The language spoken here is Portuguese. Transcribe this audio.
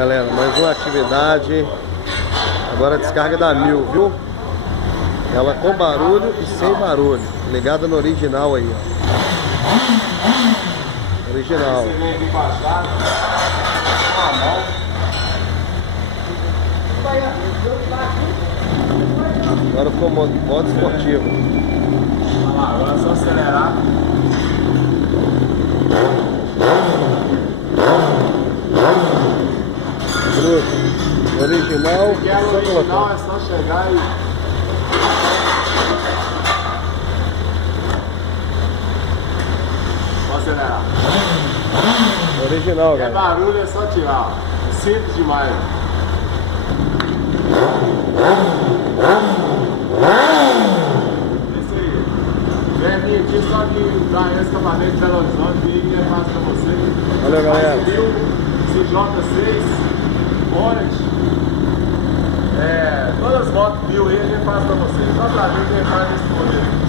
galera, mais uma atividade. Agora a descarga da 1000, viu? Ela com barulho e sem barulho. Ligada no original aí, ó. Original. Agora ficou modo esportivo. Olha lá, agora é só acelerar. Original, se quer original é só chegar e... Só acelerar. Original, quer galera. barulho é só tirar. É simples demais. Isso aí. Vem aqui só que dá escapamento de Belo Horizonte, que é fácil pra você. Valeu, galera. CJ6, Orange, todas as motos 1000 aí a gente faz pra vocês. Só pra ver quem faz esse modelo.